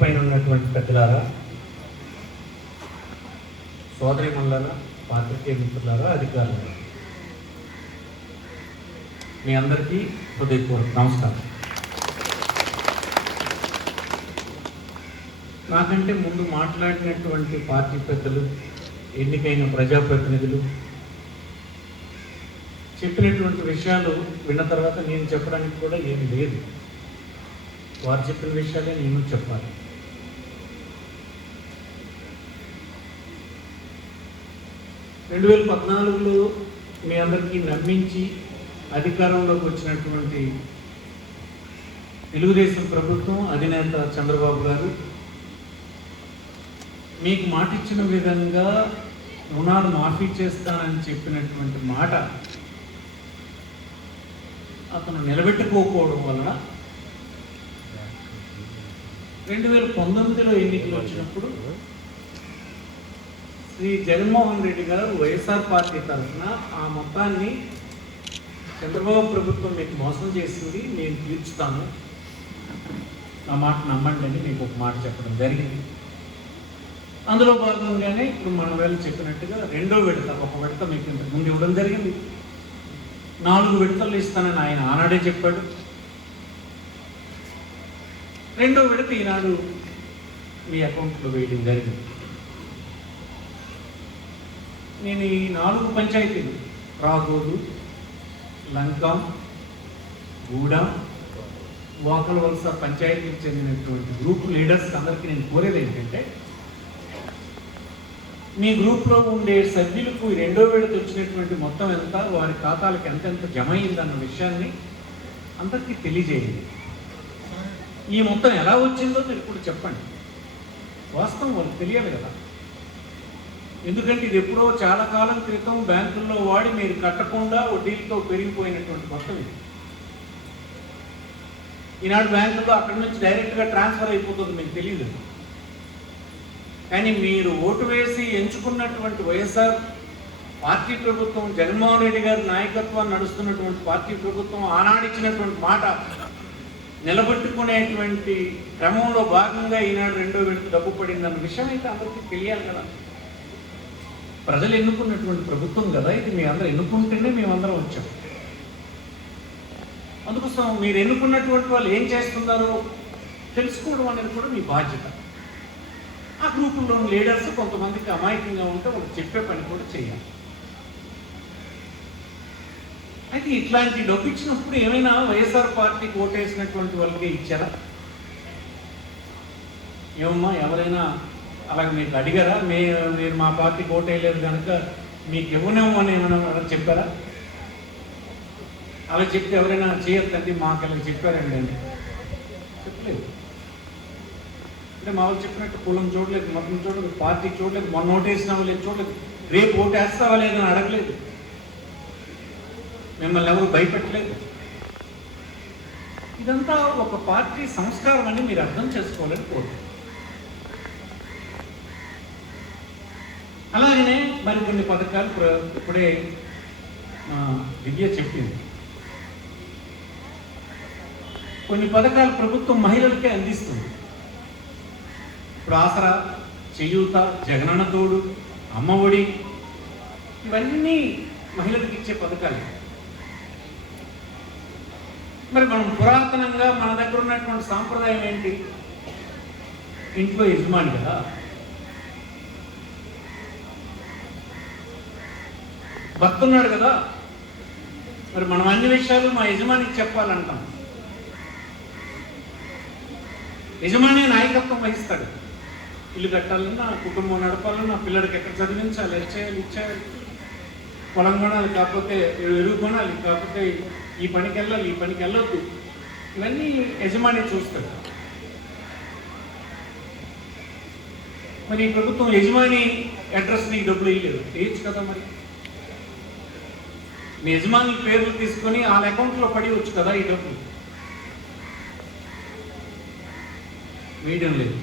పైన ఉన్నటువంటి పెద్దలారా, సోదరిమణులారా, పాత్రికేయ మిత్రులారా, అధికారులారా, మీ అందరికీ హృదయపూర్వక నమస్కారం. నాకంటే ముందు మాట్లాడినటువంటి పార్టీ పెద్దలు, ఎన్నికైన ప్రజాప్రతినిధులు చెప్పినటువంటి విషయాలు విన్న తర్వాత నేను చెప్పడానికి కూడా ఏమి లేదు. వారు చెప్పిన విషయాలే నేను చెప్పాలి. రెండు 2014లో మీ అందరికీ నమ్మించి అధికారంలోకి వచ్చినటువంటి తెలుగుదేశం ప్రభుత్వం అధినేత చంద్రబాబు గారు మీకు మాట ఇచ్చిన విధంగా రుణాలు మాఫీ చేస్తానని చెప్పినటువంటి మాట అతను నిలబెట్టుకోకపోవడం వలన 2019లో ఎన్నికలు వచ్చినప్పుడు శ్రీ జగన్మోహన్ రెడ్డి గారు వైఎస్ఆర్ పార్టీ తరఫున ఆ మొత్తాన్ని చంద్రబాబు ప్రభుత్వం మీకు మోసం చేసింది, నేను తీర్చుతాను, ఆ మాట నమ్మండి అని మీకు ఒక మాట చెప్పడం జరిగింది. అందులో భాగంగానే ఇప్పుడు మన వేళ చెప్పినట్టుగా రెండో విడత, ఒక విడత మీకు ఇంతకు ముందు ఇవ్వడం జరిగింది. 4 విడతలు ఇస్తానని ఆయన ఆనాడే చెప్పాడు. రెండో విడత ఈనాడు మీ అకౌంట్లో వేయడం జరిగింది. నేను ఈ 4 పంచాయతీలు రాగోడు, లంకం, గూడెం, వాకల్ వలస పంచాయతీకి చెందినటువంటి గ్రూప్ లీడర్స్ అందరికీ నేను కోరేది ఏంటంటే, మీ గ్రూప్లో ఉండే సభ్యులకు రెండో విడత వచ్చినటువంటి మొత్తం ఎంత, వారి ఖాతాలకు ఎంతెంత జమ అయిందన్న విషయాన్ని అందరికీ తెలియజేయండి. ఈ మొత్తం ఎలా వచ్చిందో మీరు కూడా చెప్పండి. వాస్తవం వాళ్ళకి తెలియాలి కదా. ఎందుకంటే ఇది ఎప్పుడో చాలా కాలం క్రితం బ్యాంకుల్లో వాడి మీరు కట్టకుండా వడ్డీలతో పెరిగిపోయినటువంటి మొత్తం ఇది. ఈనాడు బ్యాంకుల్లో అక్కడి నుంచి డైరెక్ట్గా ట్రాన్స్ఫర్ అయిపోతుంది, మీకు తెలియదు. కానీ మీరు ఓటు వేసి ఎంచుకున్నటువంటి వైఎస్ఆర్ పార్టీ ప్రభుత్వం, జగన్మోహన్ రెడ్డి గారి నాయకత్వాన్ని నడుస్తున్నటువంటి పార్టీ ప్రభుత్వం ఆనాడు ఇచ్చినటువంటి మాట నిలబెట్టుకునేటువంటి క్రమంలో భాగంగా ఈనాడు రెండో విడత డబ్బు పడిందన్న విషయం అయితే అందరికీ తెలియాలి కదా. ప్రజలు ఎన్నుకున్నటువంటి ప్రభుత్వం కదా ఇది, మీ అందరూ ఎన్నుకుంటేనే మేమందరం వచ్చాం. అందుకోసం మీరు ఎన్నుకున్నటువంటి వాళ్ళు ఏం చేస్తున్నారో తెలుసుకోవడం అనేది కూడా మీ బాధ్యత. ఆ గ్రూపుల్లోని లీడర్స్ కొంతమందికి అమాయకంగా ఉంటే వాళ్ళు చెప్పే పని కూడా చేయాలి. అయితే ఇట్లాంటి డబ్బు ఇచ్చినప్పుడు ఏమైనా వైఎస్ఆర్ పార్టీకి ఓటేసినటువంటి వాళ్ళకి ఇచ్చారా? ఏమమ్మా ఎవరైనా అలాగే మీకు అడిగారా? మీరు మా పార్టీకి ఓటేయలేదు కనుక మీకు ఇవ్వనేమో అని ఏమైనా చెప్పారా? అలా చెప్తే ఎవరైనా చేయొద్దండి మాకు ఇలా చెప్పారండి అని చెప్పలేదు. అంటే మా వాళ్ళు చెప్పినట్టు కులం చూడలేదు, మతం చూడలేదు, పార్టీ చూడలేదు, మొన్న ఓటేసినావా లేదు చూడలేదు, రేపు ఓటేస్తావా లేదని అడగలేదు, మిమ్మల్ని ఎవరు భయపెట్టలేదు. ఇదంతా ఒక పార్టీ సంస్కారం అని మీరు అర్థం చేసుకోవాలని కోరుతున్నాను. అలాగనే మరికొన్ని పథకాలు ఇప్పుడే దివ్య చెప్పింది. కొన్ని పథకాలు ప్రభుత్వం మహిళలకే అందిస్తుంది. ఇప్పుడు ఆసరా, చేయూత, జగనన్న తోడు, అమ్మఒడి, ఇవన్నీ మహిళలకు ఇచ్చే పథకాలు. మరి మనం పురాతనంగా మన దగ్గర ఉన్నటువంటి సాంప్రదాయం ఏంటి? ఇంట్లో యజమాని కదా, భర్త ఉన్నాడు కదా, మరి మనం అన్ని విషయాలు మా యజమానికి చెప్పాలంటాం. యజమాని నాయకత్వం వహిస్తాడు. ఇల్లు కట్టాలన్నా, కుటుంబం నడపాలన్నా, పిల్లడికి ఎక్కడ చదివించాలి, ఇచ్చేయాలి, పొలం కొనాలి, కాకపోతే ఎరువు కొనాలి, కాకపోతే ఈ పనికి వెళ్ళాలి, ఈ పనికి వెళ్ళొద్దు, ఇవన్నీ యజమాని చూస్తాడు. మరి ఈ ప్రభుత్వం యజమాని అడ్రస్ నీకు డబ్బులు ఇవ్వలేదు, వేయచ్చు కదా. మరి మీ యజమానుల పేర్లు తీసుకొని వాళ్ళ అకౌంట్లో పడి వచ్చు కదా ఈ డబ్బులు. వేయడం లేదు.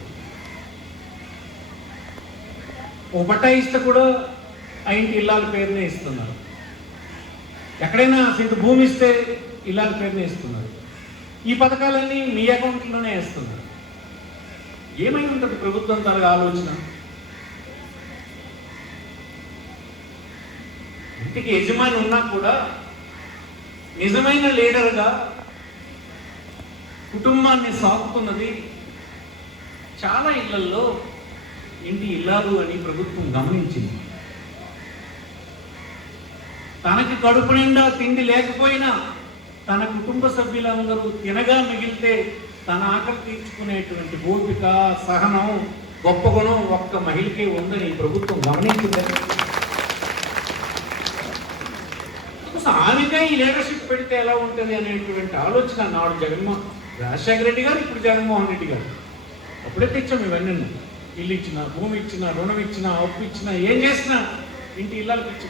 ఓ పట్టా ఇస్తే కూడా ఆ ఇంటి ఇల్లాల పేరునే ఇస్తున్నారు. ఎక్కడైనా ఇంత భూమి ఇస్తే ఇల్లాల పేరునే ఇస్తున్నారు. ఈ పథకాలన్నీ మీ అకౌంట్లోనే వేస్తున్నారు. ఏమై ఉంటుంది ప్రభుత్వం తరగా ఆలోచన? ఇంటికి యజమాని ఉన్నా కూడా నిజమైన లీడర్గా కుటుంబాన్ని సాకుతున్నది చాలా ఇళ్లలో ఇంటి ఇల్లాలు అని ప్రభుత్వం గమనించింది. తనకి కడుపు నిండా తిండి లేకపోయినా తన కుటుంబ సభ్యులందరూ తినగా మిగిలితే తన ఆకలి తీర్చుకునేటువంటి ఓపిక, సహనం, గొప్ప గుణం ఒక్క మహిళకే ఉందని ప్రభుత్వం గమనించింది. ఆమెగా ఈ లీడర్షిప్ పెడితే ఎలా ఉంటుంది అనేటువంటి ఆలోచన నాడు రాజశేఖర రెడ్డి గారు, ఇప్పుడు జగన్మోహన్ రెడ్డి గారు. అప్పుడే తెచ్చాము ఇవన్నీ. ఇల్లు ఇచ్చిన, భూమి ఇచ్చిన, రుణం ఇచ్చిన, అప్పు ఇచ్చిన, ఏం చేసినా ఇంటి ఇళ్ళకి ఇచ్చి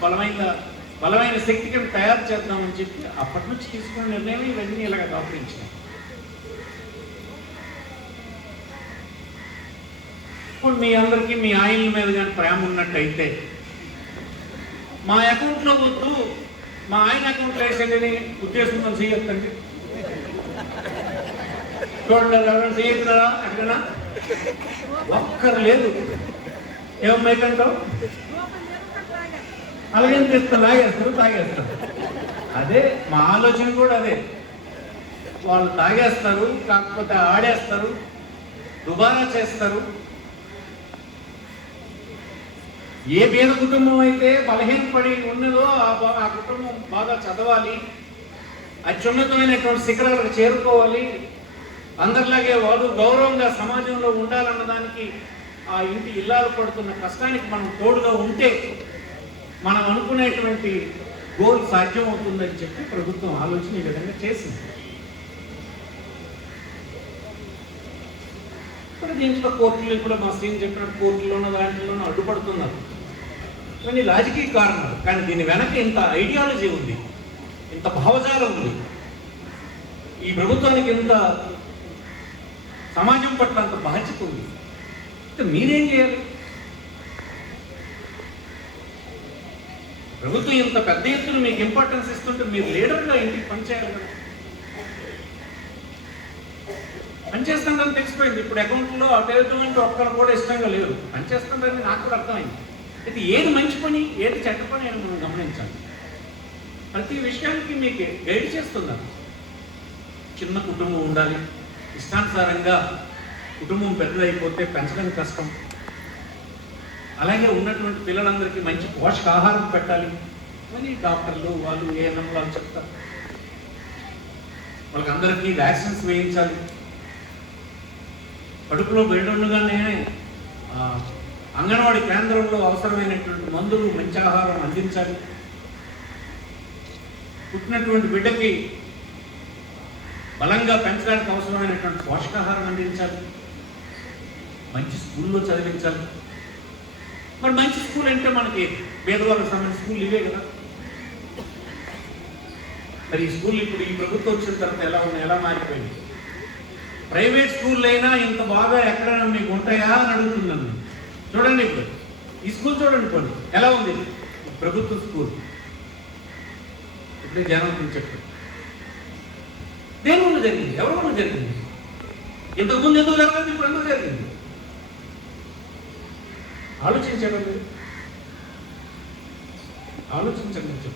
బలమైన శక్తికి తయారు చేద్దామని చెప్పి అప్పటి నుంచి తీసుకున్న నిర్ణయం ఇవన్నీ ఇలాగ దాపరించినాయి. ఇప్పుడు మీ అందరికీ మీ ఆయనల మీద కానీ ప్రేమ ఉన్నట్టయితే మా అకౌంట్లో వద్దు, మా ఆయన అకౌంట్లో వేసేది ఉద్దేశంతో చేయొద్దండి. చూడండి, ఎవరైనా చేయొద్దురా ఎక్కడైనా ఒక్కరు లేదు. ఏమమ్మాయికంటావు? అలాగేం చేస్తారు, తాగేస్తారు. అదే మా ఆలోచన కూడా అదే. వాళ్ళు తాగేస్తారు, కాకపోతే ఆడేస్తారు, దుబారా చేస్తారు. ఏ పేద కుటుంబం అయితే బలహీనపడి ఉన్నదో ఆ కుటుంబం బాగా చదవాలి, అత్యున్నతమైనటువంటి శిఖరాలకు చేరుకోవాలి, అందరిలాగే వాళ్ళు గౌరవంగా సమాజంలో ఉండాలన్నదానికి ఆ ఇంటి ఇల్లాలు పడుతున్న కష్టానికి మనం తోడుగా ఉంటే మనం అనుకునేటువంటి గోల్ సాధ్యమవుతుందని చెప్పి ప్రభుత్వం ఆలోచన ఈ విధంగా చేసింది. ఇప్పుడు దీంట్లో కోర్టులు, ఇప్పుడు మా శ్రీని చెప్పినట్టు కోర్టులోనూ దాంట్లోనూ అడ్డుపడుతున్నారు. కొన్ని రాజకీయ కారణాలు, కానీ దీని వెనక ఇంత ఐడియాలజీ ఉంది, ఇంత భావజాలం ఉంది. ఈ ప్రభుత్వానికి ఇంత సమాజం పట్ల అంత బాధ్యత ఉంది. మీరేం చేయాలి? ప్రభుత్వం ఇంత పెద్ద ఎత్తున మీకు ఇంపార్టెన్స్ ఇస్తుంటే మీరు లీడర్గా ఇంటికి పనిచేయాలి కదా. పనిచేస్తుందని తెలిసిపోయింది. ఇప్పుడు అకౌంట్లో అటువంటి ఒక్కరు కూడా ఇష్టంగా లేరు. పనిచేస్తుందని నాకు కూడా అర్థమైంది. అయితే ఏది మంచి పని, ఏది చెడ్డ పని అని మనం గమనించాలి. ప్రతి విషయానికి మీకు గైడ్ చేస్తున్నారు. చిన్న కుటుంబం ఉండాలి, ఇష్టానుసారంగా కుటుంబం పెద్దదైపోతే పెంచడం కష్టం. అలాగే ఉన్నటువంటి పిల్లలందరికీ మంచి పోషకాహారం పెట్టాలి అని డాక్టర్లు వాళ్ళు ఏఎన్ఎం వాళ్ళు చెప్తారు. వాళ్ళకందరికీ వ్యాక్సిన్స్ వేయించాలి. కడుపులో బిడ్డలుగానే అంగన్వాడీ కేంద్రంలో అవసరమైనటువంటి మందులు, మంచి ఆహారం అందించాలి. పుట్టినటువంటి బిడ్డకి బలంగా పెంచడానికి అవసరమైనటువంటి పోషకాహారం అందించాలి. మంచి స్కూల్లో చదివించాలి. మరి మంచి స్కూల్ అంటే మనకి పేదవాళ్ళకి సంబంధించిన స్కూల్ ఇవే కదా. మరి ఈ స్కూల్ ఇప్పుడు ఈ ప్రభుత్వం వచ్చిన తర్వాత ఎలా ఉన్నాయి, ఎలా మారిపోయింది? ప్రైవేట్ స్కూల్ అయినా ఇంత బాగా ఎక్కడైనా మీకు ఉంటాయా అని అడుగుతున్నాను. చూడండి, ఇప్పుడు ఈ స్కూల్ చూడండి, పోనీ ఎలా ఉంది ప్రభుత్వ స్కూల్. ఇప్పుడే జనం చెప్పారు దేని వల్ల జరిగింది, ఎవరి వల్ల జరిగింది? ఇంతకుముందు ఎందుకు జరగలేదు, ఇప్పుడు ఎందుకు జరిగింది? ఆలోచించండి, ఆలోచించండి.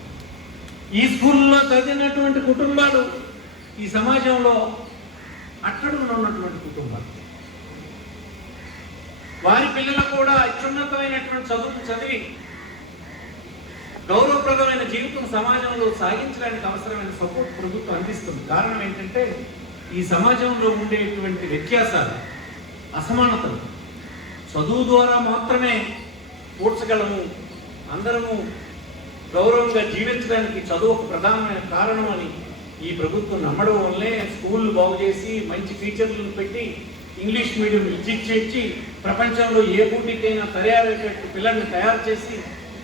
ఈ స్కూల్లో చదివినటువంటి కుటుంబాలు ఈ సమాజంలో అట్టడుగున ఉన్నటువంటి కుటుంబాలు, వారి పిల్లలు కూడా అత్యున్నతమైనటువంటి చదువులు చదివి గౌరవప్రదమైన జీవితం సమాజంలో సాగించడానికి అవసరమైన సపోర్ట్ ప్రభుత్వం అందిస్తుంది. కారణం ఏంటంటే ఈ సమాజంలో ఉండేటువంటి వ్యత్యాసాలు, అసమానతలు చదువు ద్వారా మాత్రమే పూడ్చగలము. అందరము గౌరవంగా జీవించడానికి చదువు ఒక ప్రధానమైన కారణం అని ఈ ప్రభుత్వం నమ్మడం వల్లే స్కూళ్ళు బాగు చేసి మంచి టీచర్లను పెట్టి ఇంగ్లీష్ మీడియం ఇచ్చి ప్రపంచంలో ఏ పూటికైనా తయారయ్యేటట్టు పిల్లల్ని తయారు చేసి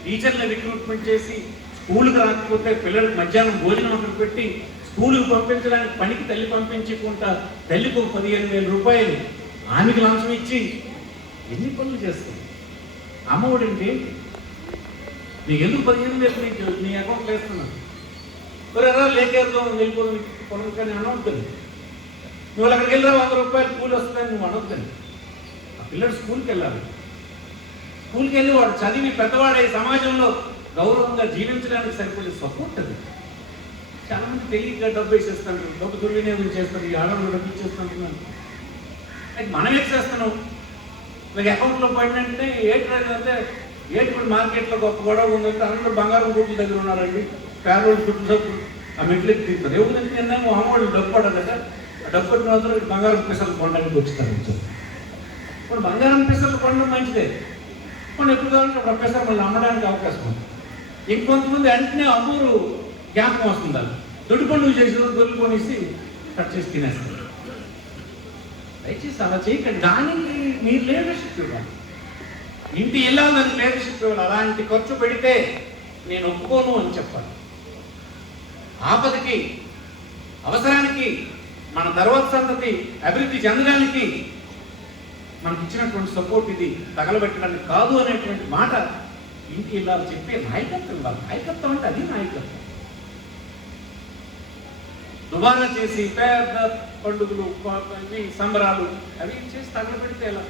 టీచర్లను రిక్రూట్మెంట్ చేసి స్కూల్కి రాకపోతే పిల్లలకు మధ్యాహ్నం భోజనం ఒకటి పెట్టి స్కూల్కి పంపించడానికి పనికి తల్లి పంపించకుండా తల్లికి 15,000 రూపాయలు ఆమెకి లంచం ఇచ్చి ఎన్ని పనులు చేస్తుంది. అమ్మఒడి అంటే నీకు ఎందుకు 15,000 నీ అకౌంట్లో వేస్తున్నాను, ఎవరెవరా లేకేరుతో వెళ్ళిపోదు పొలం కానీ అనవద్దని. నువ్వు అక్కడికి వెళ్ళినా 100 రూపాయలు కూలి వస్తుందని నువ్వు అనొద్దని. పిల్లడు స్కూల్కి వెళ్ళాలి. స్కూల్కి వెళ్ళి వాడు చదివి పెద్దవాడే సమాజంలో గౌరవంగా జీవించడానికి సరిపడే సపోర్ట్ అది. చాలామంది తెలియక డబ్బు వేసేస్తాను, డబ్బు దుర్వినియోగం చేస్తారు, ఈ ఆడవాళ్ళు డబ్బు ఇచ్చేస్తుంటున్నాను. అయితే మనం వేసేస్తున్నాం. మీకు అకౌంట్లో పడినంటే ఏంటి అంటే ఏంటి ఇప్పుడు మార్కెట్లో గొప్ప గొడవ ఉందంటే అందరూ బంగారం గుడ్ల దగ్గర ఉన్నారండి, పేదోళ్ళు చుట్టూ ఆ మెట్లు ఎత్తి తీస్తారు. ఏముందంటే నేను అమ్మవాళ్ళు డబ్బు పడాలట, ఆ డబ్బు పట్టిన మాత్రం బంగారం పిసలు కొనడానికి వచ్చుతారు. ఇప్పుడు బంగారం పిసలు కొనడం మంచిదే, కొన్ని ఎప్పుడు కావాలంటే అప్పుడు పిసలు మళ్ళీ అమ్మడానికి అవకాశం ఉంది. ఇంకొంతమంది వెంటనే అమ్మూరు జ్ఞాపకం వస్తుంది, దొడ్డు పండుగ చేసి దొడ్లు కొనేసి కట్ చేసి తినేస్తారు. దయచేసి అలా చేయకండి. దానికి మీరు లీడర్షిప్ ఇవ్వాలి, ఇంటి ఇల్లాలని లీడర్షిప్ ఇవ్వాలి. అలాంటి ఖర్చు పెడితే నేను ఒప్పుకోను అని చెప్పాలి. ఆపదకి, అవసరానికి, మన తర్వాత సంతతి అభివృద్ధి చెందడానికి మనకి ఇచ్చినటువంటి సపోర్ట్ ఇది తగలబెట్టడానికి కాదు అనేటువంటి మాట ఇంటి ఇల్లాలు చెప్పే నాయకత్వం ఇవ్వాలి. నాయకత్వం అంటే అది నాయకత్వం. దుబారా చేసి పెద్ద పండుగలు, సంబరాలు అవి చేసి తగలబెడితే ఎలా?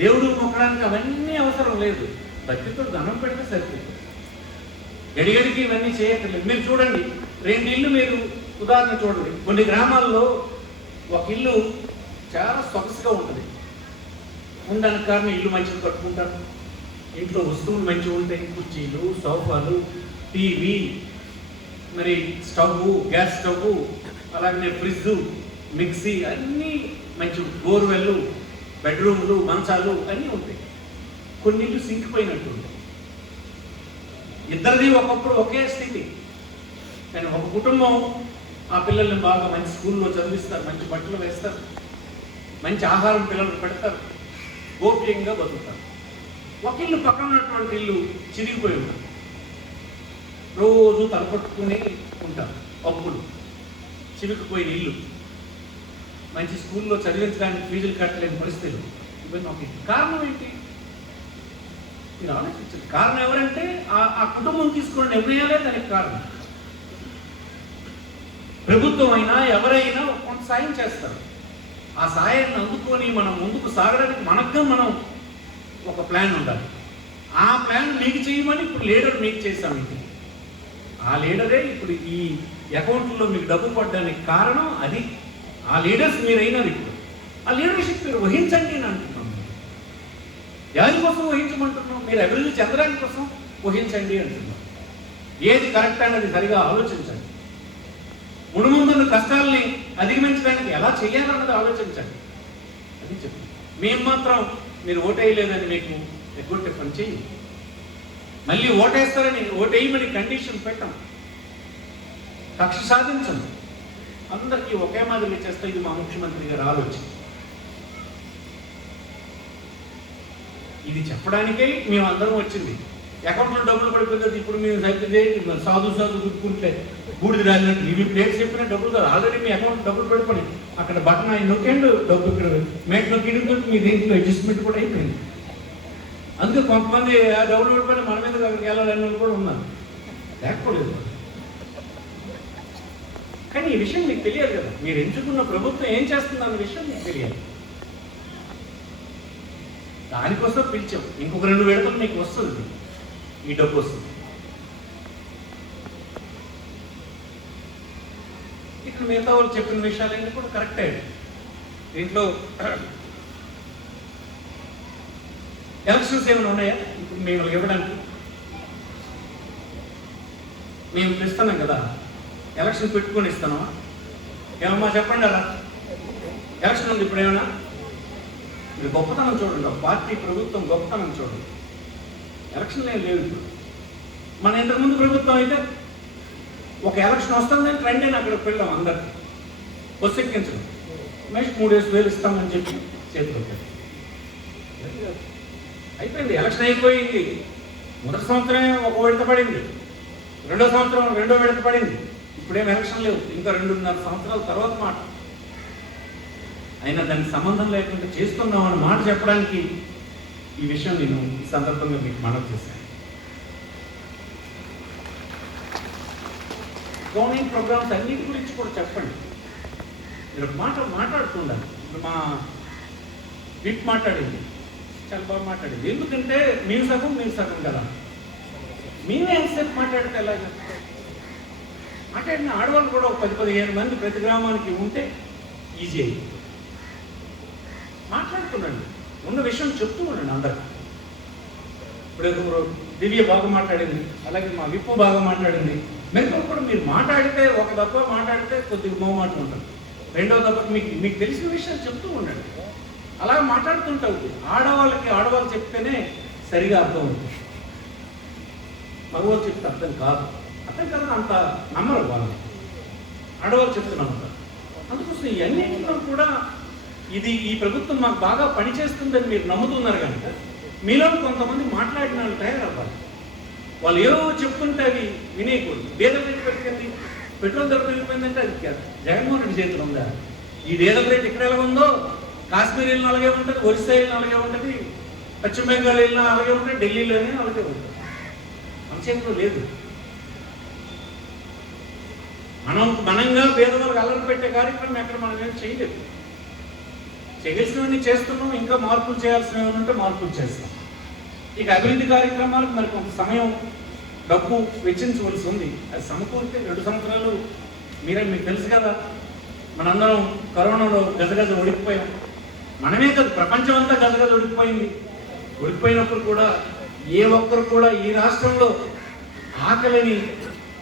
దేవుడు మొక్కడానికి అవన్నీ అవసరం లేదు, భక్తితో ధనం పెడితే సరిపోతుంది. గడిగడికి ఇవన్నీ చేయక్కర్లేదు. మీరు చూడండి, 2 ఇళ్ళు మీరు ఉదాహరణ చూడండి. కొన్ని గ్రామాల్లో ఒక ఇల్లు చాలా సొగసుగా ఉంటుంది. ఉండడానికి కారణం ఇల్లు మంచిగా కట్టుకుంటారు, ఇంట్లో వస్తువులు మంచిగా ఉంటాయి, కుర్చీలు, సోఫాలు, టీవీ, మరి స్టవ్, గ్యాస్ స్టవ్, అలాగే ఫ్రిడ్జ్, మిక్సీ అన్నీ మంచి, బోర్వెల్లు, బెడ్రూమ్లు, మంచాలు అన్నీ ఉంటాయి. కొన్నిళ్ళు సింకిపోయినట్టు ఉంటాయి. ఇద్దరిది ఒకప్పుడు ఒకే స్థితి, కానీ ఒక కుటుంబం ఆ పిల్లల్ని బాగా మంచి స్కూల్లో చదివిస్తారు, మంచి బట్టలు వేస్తారు, మంచి ఆహారం పిల్లలకు పెడతారు, గోప్యంగా బతుకుతారు. ఒక ఇల్లు పక్కన ఉన్నటువంటి ఇల్లు చిరిగిపోయి ఉంటారు, రోజు తలపట్టుకునే ఉంటారు, అప్పులు, చిరిగిపోయిన ఇల్లు, మంచి స్కూల్లో చదివించడానికి ఫీజులు కట్టలేని పరిస్థితులు. ఇవన్నీ ఒక కారణం ఏంటి? మీరు ఆలోచించండి. కారణం ఎవరంటే ఆ కుటుంబం తీసుకున్న నిర్ణయాలే దానికి కారణం. ప్రభుత్వం అయినా ఎవరైనా కొంత సాయం చేస్తారు. ఆ సాయాన్ని అందుకొని మనం ముందుకు సాగడానికి మనం ఒక ప్లాన్ ఉండాలి. ఆ ప్లాన్ మీకు చేయమని ఇప్పుడు లీడర్ మీకు చేశాం. మీకు ఆ లీడరే ఇప్పుడు ఈ అకౌంట్లో మీకు డబ్బు పడడానికి కారణం అది. ఆ లీడర్స్ మీరైనా ఇప్పుడు ఆ లీడర్షిప్ మీరు వహించండి అని అంటున్నాం. దేనికోసం వహించమంటున్నాం? మీరు అభివృద్ధి చెందడానికి కోసం వహించండి అంటున్నాం. ఏది కరెక్ట్ అనేది సరిగా ఆలోచించండి. మునుముందున్న కష్టాలని అధిగమించడానికి ఎలా చేయాలన్నది ఆలోచించండి. అది చెప్పండి. మేము మాత్రం మీరు ఓటేయలేదని మీకు ఎగ్గొట్టే పని చేయండి. మళ్ళీ ఓటేస్తారని, ఓటేయమని కండిషన్ పెట్టం, కక్ష సాధించం. అందరికీ ఒకే మాదిరి చేస్తే ఇది మా ముఖ్యమంత్రి గారు ఆలోచన. ఇది చెప్పడానికే మేము అందరం వచ్చింది. అకౌంట్లో డబ్బులు పడిపోతుంది. ఇప్పుడు మేము సాధు గుర్తుకుంటే బూడిది రాలినట్టు ఇవి ప్లేట్స్ చెప్పిన డబ్బులు కాదు, ఆల్రెడీ మీ అకౌంట్ డబ్బులు పడిపోయి అక్కడ బటన్ ఆయన నొక్కండు, డబ్బు ఇక్కడ మేట్ నొక్కింది, మీ దీంట్లో అడ్జస్ట్మెంట్ కూడా అయిపోయింది. అందుకే కొంతమంది ఆ డబ్బులు పడిపోయిన మన మీద అక్కడికి వెళ్ళాలని వాళ్ళు కూడా ఉన్నారు, లేకపోలేదు. కానీ ఈ విషయం మీకు తెలియదు కదా, మీరు ఎంచుకున్న ప్రభుత్వం ఏం చేస్తుంది అన్న విషయం మీకు తెలియాలి. దానికోసం పిలిచాం. ఇంకొక 2 విడతలు మీకు వస్తుంది, ఈ డబ్బు వస్తుంది. ఇక్కడ మిగతా వాళ్ళు చెప్పిన విషయాలన్నీ కూడా కరెక్టే. దీంట్లో ఎలక్షన్స్ ఏమైనా ఉన్నాయా ఇప్పుడు మేము ఇవ్వడానికి? మేము ఇస్తున్నాం కదా, ఎలక్షన్ పెట్టుకొని ఇస్తామా? ఏమమ్మా చెప్పండి. అలా ఎలక్షన్ ఉంది ఇప్పుడు ఏమైనా? మీరు గొప్పతనం చూడండి, పార్టీ ప్రభుత్వం గొప్పతనం చూడండి. ఎలక్షన్లు ఏం లేవు ఇప్పుడు. మన ఇంతకుముందు ప్రభుత్వం అయితే ఒక ఎలక్షన్ వస్తుందని ట్రెండ్ అయినా అక్కడికి వెళ్ళాం, అందరికి బస్సు ఎక్కించడం, నెక్స్ట్ 3,000 ఇస్తామని చెప్పి చేతిలో అయిపోయింది. ఎలక్షన్ అయిపోయింది. మొదటి సంవత్సరమే ఒక విడత పడింది, రెండో సంవత్సరం రెండో విడత పడింది. ఇప్పుడేం ఎలక్షన్ లేవు, ఇంకా 2.5 సంవత్సరాల తర్వాత మాట. అయినా దానికి సంబంధం లేకుండా చేస్తున్నాం అన్న మాట చెప్పడానికి ఈ విషయం నేను ఈ సందర్భంగా మీకు మనవి చేశాను. గవర్నమెంట్ ప్రోగ్రామ్స్ అన్నిటి గురించి కూడా చెప్పండి. మీరు మాట్లాడుతుండాలి. ఇప్పుడు విప్ మాట్లాడింది, చాలా బాగా మాట్లాడింది. ఎందుకంటే మేము సగం కదా. మేమే ఎంతసేపు మాట్లాడితే ఎలాగ? మాట్లాడిన ఆడవాళ్ళు కూడా ఒక 10-15 మంది ప్రతి గ్రామానికి ఉంటే ఈజీ అయ్యి మాట్లాడుతున్నాండి. ఉన్న విషయం చెప్తూ ఉండండి అందరికి. ఇప్పుడు దివ్య బాగా మాట్లాడింది, అలాగే మా విప్పు బాగా మాట్లాడింది. మిగతా కూడా మీరు మాట్లాడితే ఒక దప్ప మాట్లాడితే కొద్దిగా మొహమాటం ఉంటుంది. రెండో దప్ప మీకు తెలిసిన విషయాలు చెప్తూ ఉండండి. అలా మాట్లాడుతుంటావు. ఆడవాళ్ళు చెప్తేనే సరిగా అర్థం అవుతుంది. మగవాళ్ళు చెప్తే అర్థం కాదు అంత నమ్మరు వాళ్ళు. ఆడవాళ్ళు చెప్తే నమ్ముతారు. అందుకోసం ఇవన్నింటిలో కూడా ఈ ప్రభుత్వం మాకు బాగా పనిచేస్తుందని మీరు నమ్ముతున్నారు కనుక మీలో కొంతమంది మాట్లాడిన వాళ్ళు తయారవ్వాలి. వాళ్ళు ఏవో చెప్తుంటే అవి వినేయకూడదు. డీజిల్ రేట్ పెరిగింది, పెట్రోల్ ధర పెరిగిపోయిందంటే అది జగన్మోహన్ రెడ్డి చేతులు ఉందా? ఈ డీజిల్ రేట్ ఎక్కడ ఎలా ఉందో కాశ్మీర్ వెళ్ళిన అలాగే ఉంటుంది, ఒరిస్సా వెళ్ళిన అలాగే ఉంటుంది, పశ్చిమ బెంగాల్ వెళ్ళినా అలాగే ఉంటుంది, ఢిల్లీలోనే అలాగే ఉంటుంది. మన చేతిలో లేదు. మనంగా పేదవాళ్ళకి అల్లరి పెట్టే కార్యక్రమం ఎక్కడ మనం ఏం చేయలేదు. చేయాల్సినవన్నీ చేస్తున్నాం. ఇంకా మార్పులు చేయాల్సినవి ఉంటే మార్పులు చేస్తాం. ఇక అభివృద్ధి కార్యక్రమాలకు మరి కొంత సమయం డబ్బు వెచ్చించవలసి ఉంది. అది సమకూరితే 2 సంవత్సరాలు మీకు తెలుసు కదా, మనందరం కరోనాలో గజగజ ఉడికిపోయాం. మనమే కదా, ప్రపంచం అంతా గజగజ ఉడికిపోయింది. ఉడికిపోయినప్పుడు కూడా ఏ ఒక్కరు కూడా ఈ రాష్ట్రంలో ఆకలిని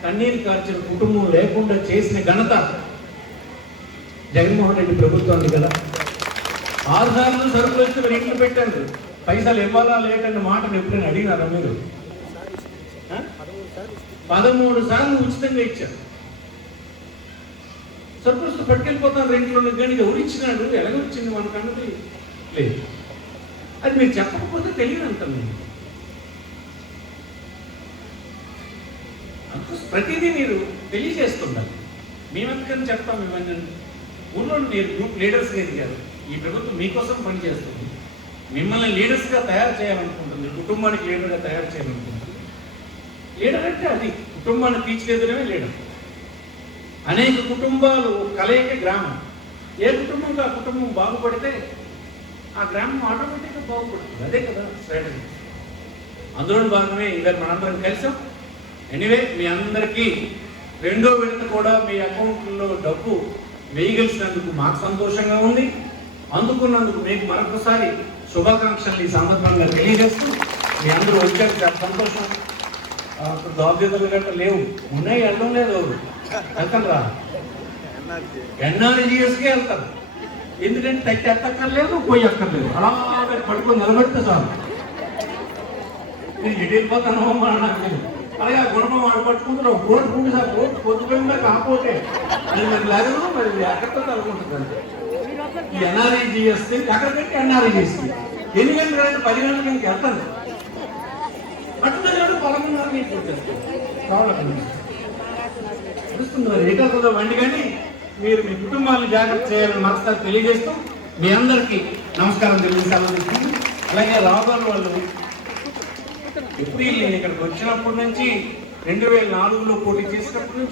కన్నీరు కార్చిన కుటుంబం లేకుండా చేసిన ఘనత జగన్మోహన్ రెడ్డి ప్రభుత్వాన్ని కదా. 6 సార్లు సరుకులు వస్తే మీరు ఇంట్లో పెట్టారు. పైసలు ఇవ్వాలా లేటన్న మాటను ఎప్పుడైనా అడిగినారా మీరు? 13 సార్లు ఉచితంగా ఇచ్చారు. సరుకులు పట్టుకెళ్ళిపోతాను రెంట్లో. కానీ ఎవరు ఇచ్చినాడు, ఎలాగొచ్చింది మనకన్నది లేదు. అది మీరు చెప్పకపోతే తెలియదు అంటాం నేను. ప్రతిదీ మీరు తెలియజేస్తుండాలి. మేమెందుకని చెప్తాం ఇవన్నీ. ఊళ్ళో మీరు గ్రూప్ లీడర్స్గా ఎదిగారు. ఈ ప్రభుత్వం మీకోసం పనిచేస్తుంది. మిమ్మల్ని లీడర్స్గా తయారు చేయాలనుకుంటుంది. కుటుంబానికి లీడర్గా తయారు చేయాలనుకుంటుంది. లీడర్ అంటే అది కుటుంబాన్ని తీర్చిదిద్దడమే లీడర్. అనేక కుటుంబాలు కలయిక గ్రామం. ఏ కుటుంబంలో ఆ కుటుంబం బాగుపడితే ఆ గ్రామం ఆటోమేటిక్గా బాగుపడుతుంది. అదే కదా స్ట్రాటజీ. అందులో భాగమే ఇద్దరు మనందరం కలిసాం. ఎనీవే మీ అందరికీ 2వ విడత కూడా మీ అకౌంట్లో డబ్బు వేయగలిసినందుకు మాకు సంతోషంగా ఉంది. అందుకున్నందుకు మీకు మరొకసారి శుభాకాంక్షలు ఈ సందర్భంగా తెలియజేస్తూ మీ అందరూ వచ్చారు, చాలా సంతోషం. బాధ్యతలు గట్రా లేవు, ఉన్నాయి, వెళ్ళడం లేదు. వెళ్తాను రా, NRGSకే వెళ్తారు. ఎందుకంటే తట్టి ఎత్తక్కర్లేదు, పోయి ఎక్కర్లేదు, అలా పడుకొని నిలబెడితే చాలు. నేను ఎటు వెళ్ళిపోతాను నాకు తెలియదు. అలాగే ఆ గుణం వాడు పట్టుకుంటున్నా ఓటు పుండి సార్ ఓటు పొద్దుపోయిందా కాకపోతే అది మరి లేదు, మరి ఎక్కడితో తలుకుంటుంది. ఈ NRGS అక్కడ పెట్టి NRGS 8 గంటల 10 గంటలకి ఇంక వెళ్తాను. అట్లా 11:30 తెలుస్తుంది మరి ఏకాకులో వండి. కానీ మీరు మీ కుటుంబాలను జాగ్రత్త చేయాలని మనసారి తెలియజేస్తూ మీ అందరికీ నమస్కారం తెలియజేస్తాను. అలాగే రాబోయే వాళ్ళు ఏప్రిల్ నేను ఇక్కడికి వచ్చినప్పటి నుంచి 2004లో పోటీ చేసినప్పటి నుంచి